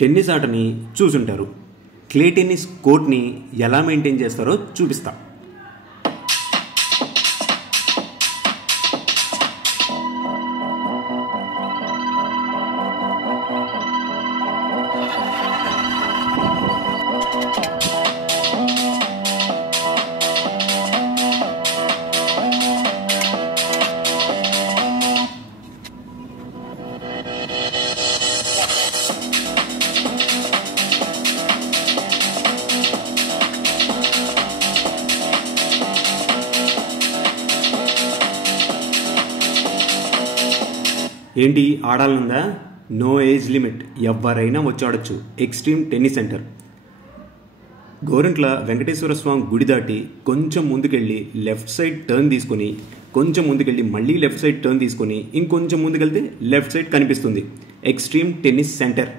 Tennis ఆటని చూసుంటారు. Clay tennis కోర్ట్ని ఎలా మెయింటైన్ చేస్తారో చూపిస్తా. ఏంటి ఆడాలనుందా? నో ఏజ్ లిమిట్, ఎవరైనా వచ్చి ఆడొచ్చు. Extreme tennis centre, Gorantla Venkateswara Swamy గుడి దాటి కొంచెం ముందుకెళ్ళి లెఫ్ట్ సైడ్ టర్న్ తీసుకొని, కొంచెం ముందుకెళ్ళి మళ్ళీ లెఫ్ట్ సైడ్ టర్న్ తీసుకొని, ఇంకొంచెం ముందుకెళ్తే లెఫ్ట్ సైడ్ కనిపిస్తుంది ఎక్స్ట్రీమ్ టెన్నిస్ సెంటర్.